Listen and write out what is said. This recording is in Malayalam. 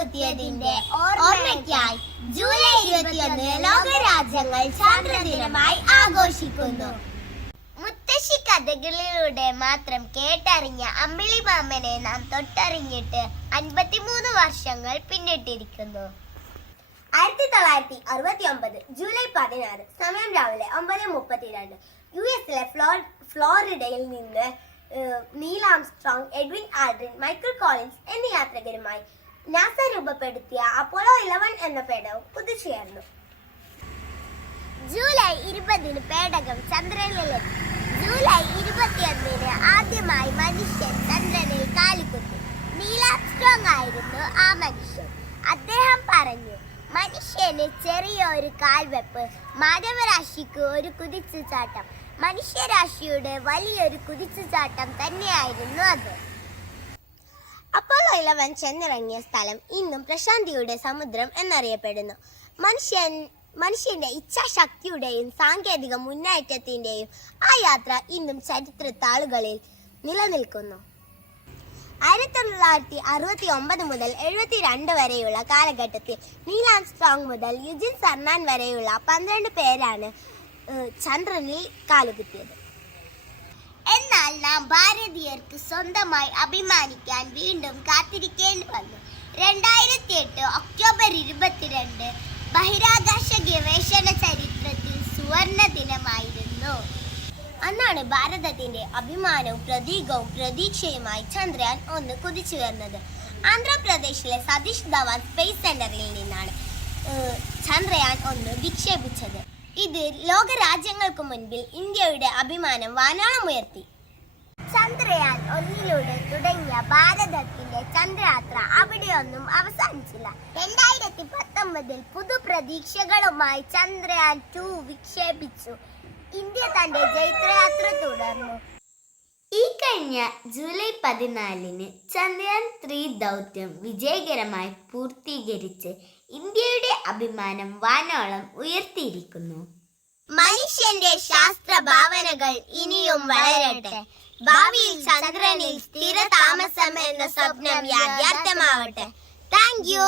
കാലുകുത്തിയതിന്റെ ഓർമ്മയ്ക്കായി ജൂലൈ ഇരുപത്തിയൊന്ന് ലോകരാജ്യങ്ങൾ ചാന്ദ്രദിനമായി ആഘോഷിക്കുന്നു. മുത്തശ്ശി കഥകളിലൂടെ മാത്രം കേട്ടറിഞ്ഞ അമ്പിളിമാമനെ നാം തൊട്ടറിഞ്ഞിട്ട് അൻപത്തിമൂന്ന് വർഷങ്ങൾ പിന്നിട്ടിരിക്കുന്നു. ആയിരത്തി തൊള്ളായിരത്തി അറുപത്തി ഒമ്പത് ജൂലൈ പതിനാറ് സമയം രാവിലെ ഒമ്പത് മുപ്പത്തിരണ്ട്. യു എസിലെ ഫ്ലോ ഫ്ലോറിഡയിൽ നിന്ന് Neil Armstrong Edwin Aldrin Michael Collins എന്നീ യാത്രികരുമായി നാസ രൂപപ്പെടുത്തിയ അപ്പോളോ ഇലവൻ എന്ന പേടകം കുതിച്ചുയർന്നു ജൂലൈ ഇരുപതിന് പേടകം ചന്ദ്രനിലെത്തി ജൂലൈ ഇരുപത്തിയൊന്നിന് ആദ്യമായി മനുഷ്യൻ ചന്ദ്രനിൽ കാലിക്കുത്തി നീലാസ്ട്രോങ് ആയിരുന്നു ആ മനുഷ്യൻ. അദ്ദേഹം പറഞ്ഞു മനുഷ്യന് ചെറിയ ഒരു കാൽവെപ്പ് മാനവരാശിക്ക് ഒരു കുതിച്ചുചാട്ടം. മനുഷ്യരാശിയുടെ വലിയൊരു കുതിച്ചുചാട്ടം തന്നെയായിരുന്നു അത്. അപ്പോളോ ഇലവൻ ചെന്നിറങ്ങിയ സ്ഥലം ഇന്നും പ്രശാന്തിയുടെ സമുദ്രം എന്നറിയപ്പെടുന്നു. മനുഷ്യൻ മനുഷ്യന്റെ ഇച്ഛാശക്തിയുടെയും സാങ്കേതിക മുന്നേറ്റത്തിന്റെയും ആ യാത്ര ഇന്നും ചരിത്ര താളുകളിൽ നിലനിൽക്കുന്നു. ആയിരത്തി തൊള്ളായിരത്തി അറുപത്തി ഒമ്പത് മുതൽ എഴുപത്തിരണ്ട് വരെയുള്ള കാലഘട്ടത്തിൽ നീൽ ആംസ്ട്രോങ് മുതൽ യുജിൻ സർനാൻ വരെയുള്ള പന്ത്രണ്ട് പേരാണ് ചന്ദ്രനിൽ കാലുകുത്തിയത്. നാം ഭാരതീയർക്ക് സ്വന്തമായി അഭിമാനിക്കാൻ വീണ്ടും കാത്തിരിക്കേണ്ടി വന്നു. രണ്ടായിരത്തി എട്ട് ഒക്ടോബർ ഇരുപത്തിരണ്ട് ബഹിരാകാശ ഗവേഷണ ചരിത്രത്തിൽ സുവർണ ദിനമായിരുന്നു. അന്നാണ് ഭാരതത്തിന്റെ അഭിമാനവും പ്രതീകവും പ്രതീക്ഷയുമായി ചന്ദ്രയാൻ ഒന്ന് കുതിച്ചുയർന്നത് ആന്ധ്രാപ്രദേശിലെ സതീഷ് ധവാൻ സ്പേസ് സെന്ററിൽ നിന്നാണ് ചന്ദ്രയാൻ ഒന്ന് വിക്ഷേപിച്ചത്. ഇത് ലോകരാജ്യങ്ങൾക്ക് മുൻപിൽ ഇന്ത്യയുടെ അഭിമാനം വാനോളമുയർത്തി ചന്ദ്രയാൻ ഒന്നിലൂടെ തുടങ്ങിയ ഭാരതത്തിന്റെ ചന്ദ്രയാത്ര അവിടെയൊന്നും അവസാനിച്ചില്ല. രണ്ടായിരത്തി പത്തൊമ്പതിൽ പുതു പ്രതീക്ഷകളുമായി ചന്ദ്രയാൻ ടു വിക്ഷേപിച്ചു. ഇന്ത്യ തന്റെ ജൈത്രയാത്ര തുടർന്നു. ഈ കഴിഞ്ഞ ജൂലൈ പതിനാലിന് ചന്ദ്രയാൻ ത്രീ ദൗത്യം വിജയകരമായി പൂർത്തീകരിച്ച് ഇന്ത്യയുടെ അഭിമാനം വാനോളം ഉയർത്തിയിരിക്കുന്നു. മനുഷ്യന്റെ ശാസ്ത്ര ഭാവനകൾ ഇനിയും വളരട്ടെ. ഭാവിയിൽ ചന്ദ്രനിൽ സ്ഥിര താമസം എന്ന സ്വപ്നം യാഥാർത്ഥ്യമാവട്ടെ. Thank you